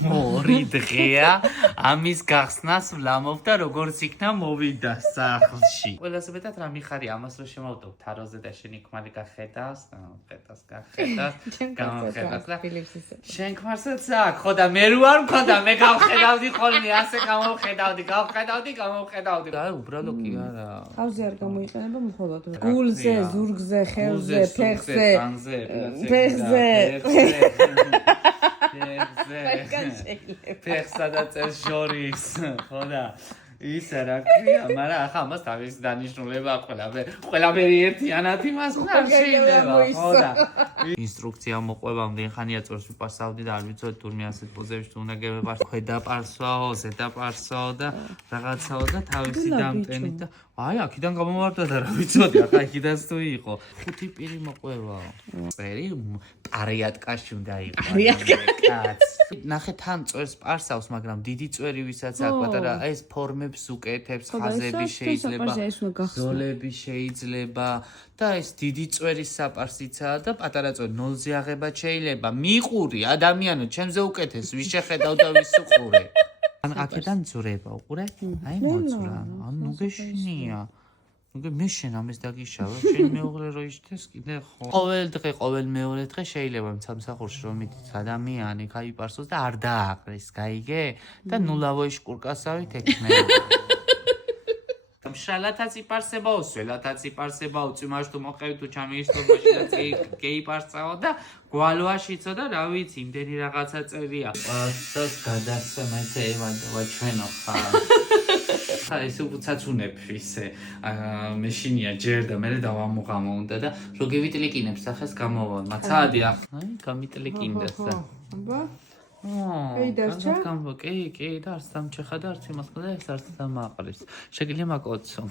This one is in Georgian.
2 დღეა ამის გახსნას ვლამობ და როგორც იქნა მოვიდა სახლში. ყველაზე მეტად რა მიხარი ამას რომ შემოვდობ თაროზე და შენი ქმარი გახედავს, გამოხედავს და შენ ქმარსაც აქ ხო და მე რო არ მქონდა მე გავხედავდი ხოლმე ასე გამოვხედავდი. აი უბრალოდ კი არა. თავზე არ გამოიყენება მხოლოდ გულზე, ზურგზე, ხევზე, ფეხზე, ფეხსა და წელს შორის, ხო და ისა რა ქვია, მაგრამ ახლა ამას თავის დანიშნულება ყველაფერი ერთიანად იმას არ შეიძლება, ხო და ინსტრუქცია მოყვებამდე ხანია წორს ვიპასავდი და არ ვიცოდი თურმე ასეთ პოზებში უნდა გებებარ ქვედაპარსვაო, ზედაპარსვაო და რაღაცაო და თავისი დამტენით და აი აქედან გამომარდა და რა ვიცოდი ახლა იქიდანაც თუ იყო 5 პირი მოყვებაო. წერი პარიატკაში უნდა იყო. ნახე თან წვერს პარსავს, მაგრამ დიდი წვერი ვისაც აქვს პატარა ეს ფორმებს უკეთებს, ხაზები შეიძლება, ზოლები შეიძლება და ეს დიდი წვერის საპარსიცაა და პატარა წვერი 0-ზე აღებად შეიძლება. მიყური ადამიანო, ჩემზე უკეთეს, ვის შეხედავ და ვის უყურე. ან აქედან ძურება უყურე? აი მოძვრა. ან ნუ გეშინია. მე შენ ამას დაგიშავა, შენ მეუღლე რო იშთეს კიდე ხო. ყოველ დღე, ყოველ მეორე დღე შეიძლება სამსახურში რომ მიდიც ადამიანი გაიპარსოს და არ დააყრეს, გაიგე? და ნულავოი შკურკასავით ექნება. მშრალათაც იპარსებაო, სველათაც იპარსებაო, წვიმაში თუ მოყევი თუ ჩამეისტორმაში და გეიპარსაო და გვალვაშიცო და რა ვიცი, იმდენი რაღაცა წერია. პასტას გადასცემა ესე ევადავა ჩვენო ხარ. ეს უცაცუნებ ისე მეშინია ჯერ და მე დავამოღამო უნდა და რო გევიტლიკინებს სახეს გამოვა. მაცადი ახ. აი, გამიტლიკინდეს. აბა კი დარჩა? კი და არც დამჩეხა და არც იმას და ეს არც დამაყრის. შეგიძლია მაკოცო.